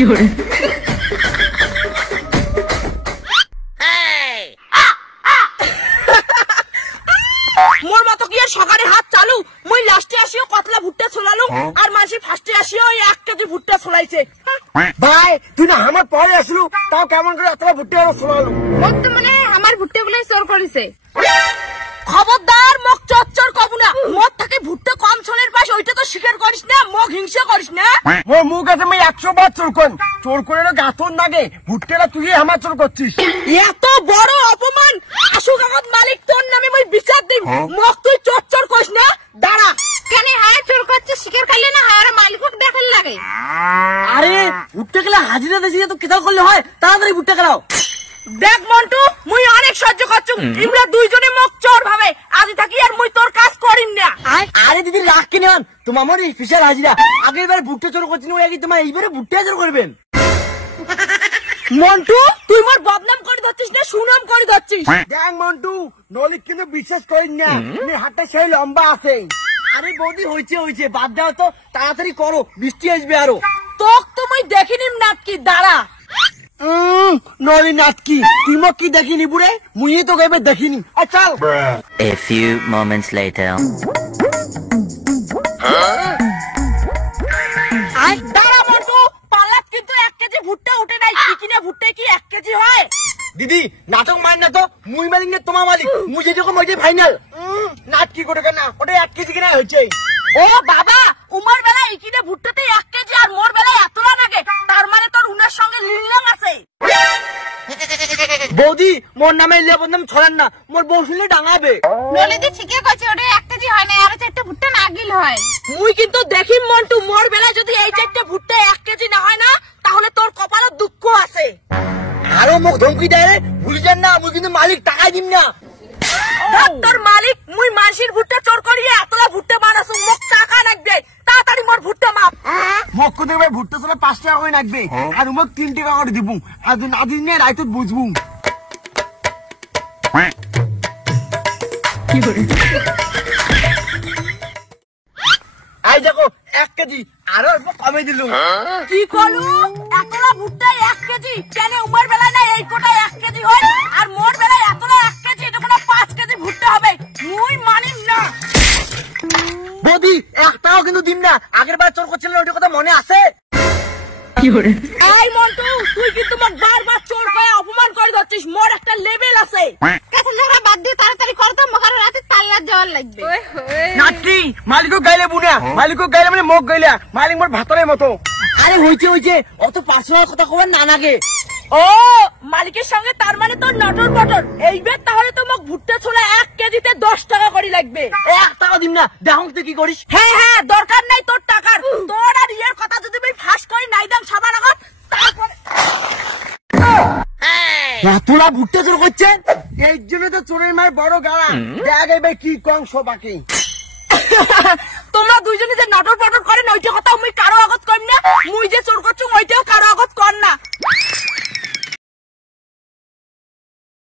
মোর মতো কি সকালে হাত চালু মুই লাস্টে আসিও কতলা ভুট্টা ছোলালু আর মাসি ফার্স্টে আসিও 1 কেজি ভুট্টা ছোলাইছে। ভাই তুই না আমার পরে আসলু তাও কেমন করে এতটা ভুট্টা ছোলালু? বর্তমানে আমার ভুট্টা গুলো চোর করেছে। খবরদার মুখ চচ্চর কবু না, মোর থেকে ভুট্টা কম ছোলের পাশ ওইটা তো স্বীকার করিস না, মুখ হিংসা করিস না। মোর মুখ আছে আমি 100 বার চোর কর, চোর করে গাথর নাগে ভুট্টাটা তুই আমার চোর করছিস। এত বড় অপমান আশু কাগজ মালিক তোর নামে মই বিচার দিম, মুখ তুই চচ্চর করিস না। দাঁড়া কেন হায় চোর করছিস স্বীকার করলে না হায় মালিকক দেখাল লাগে। আরে ভুট্টা গেলে হাজিরা দেশি তো কেতাও করলে হয়, তাড়াতাড়ি ভুট্টা গেলাও। দেখ মন্টু মুই অনেক সহ্য করছুম, ইমরা দুইজনে মুখ চোর ভাবে আজ থাকি আর মুই তোর কাজ করিম না। আরে দিদি রাখ কিনে আন, তোমার আমার স্পেশাল হাজিরা। আগের বার ভুট্টা চোর করছিস ওই তোমার এইবারে ভুট্টা চোর করবেন। মন্টু তুই মোর বদনাম করে দিচ্ছিস না সুনাম করে দিচ্ছিস? দেখ মন্টু নলিক কিন্তু বিশ্বাস করিস না, হাতটা সেই লম্বা আছে। আরে বৌদি হয়েছে হয়েছে বাদ দাও তো, তাড়াতাড়ি করো বৃষ্টি আসবে আরো। তোক তো মুই দেখিনিম নাটকি। দাঁড়া নলি নাটকি তুই মোক কি দেখিনি বুড়ে, মুই তো এবার দেখিনি। চল। A few moments later. দাঁড়া মন্টু, পালাত কিন্তু 1 কেজি ভুট্টা উঠে নাই। কিনে ভুট্টা কি 1 কেজি হয়? দিদি নাটক মান না তো, মুই মালিক না তোমার মালিক, মুই যেরকম ওইটাই ফাইনাল। নাটকি করে কেনা ওটা 1 কেজি কিনা হয়েছে। ও বাবা উমার বেলা ইকিনে ভুট্টাতে 1 কেজি আর মোর বেলা এতটা লাগে, তার মানে তোর উনার সঙ্গে লিললাম আছে। বৌদি মোর নামে লিয়া বদনাম ছড়ান না, মোর বউ শুনলে ডাঙাবে। নলিদি ঠিকই কইছে ওটা 1 কেজি হয় না, আর 4টা ভুট্টা না গিল হয়। মুই কিন্তু দেখিম মন্টু, মোর বেলা যদি এই 4টা ভুট্টা 1 কেজি না হয় না তাহলে তোর কপালে দুঃখ আছে। আরো মুখ ধমকি দেয়, ভুলে যান না মুই কিন্তু মালিক টাকা দিম না। তোর মালিক মুই মানসির ভুট্টা চোর করিয়ে এতলা ভুট্টা বানাসু, মোক টাকা লাগবে তাড়াতাড়ি মোর ভুট্টা মাপ। মোক কোথায় ভাই ভুট্টা চলে 5 টাকা করে লাগবে, আর মোক 3 টাকা করে দিব, আর না দিন নিয়ে রাইত বুঝবো। আই দেখো 1 কেজি আরো অল্প কমে দিলু। কি করলু? এতলা ভুট্টা 1 কেজি কেন? উমার বেলায় না এই কোটা 1 কেজি হয় আর মোর বেলায় এতলা 1 কেজি, এটা কোনো 5 কেজি ভুট্টা হবে। মুই মানিম না। বৌদি 1 টাকাও কিন্তু দিম না, আগের বার চোর করছিলেন ওইটা কথা মনে আছে? এই মন্টু তুই কিন্তু মোক বারবার চোর কয়ে অপমান করে দিচ্ছিস, মোর একটা লেভেল আছে। কাছে লাগা বাদ দিয়ে তাড়াতাড়ি কর তো, মকার রাতে পাল্লা যাওয়ার লাগবে। নাটকি মালিকও গাইলে বুনা, মালিকও গাইলে মানে মোক গাইলা, মালিক মোর ভাতরের মতো। আরে হইছে হইছে অত পার্সোনাল কথা কবার না নাগে। ও মালিকের সঙ্গে তার মানে তোর নটর বটর। এইবার তাহলে তো মোক ভুট্টা ছোলা 1 কেজিতে 10 টাকা করে লাগবে। 1 টাকা দিম না, দেখুন তুই কি করিস। হ্যাঁ হ্যাঁ দরকার নাই তোর টাকার, তোর আর ইয়ের কথা যদি আমি ফাঁস করি নাই দাম সাবান আগত তারপরে। তোরা ভুট্টা চোর করছেন, এই জন্য তো চোরের মায়ের বড় গাড়া। দেখ এবার কি কংস বাকি। তোমরা দুইজনে যে নটর বটর করেন ওইটা কথা আমি কারো আগত কইম না, মুই যে চোর করছু ওইটাও কারো আগত কর না।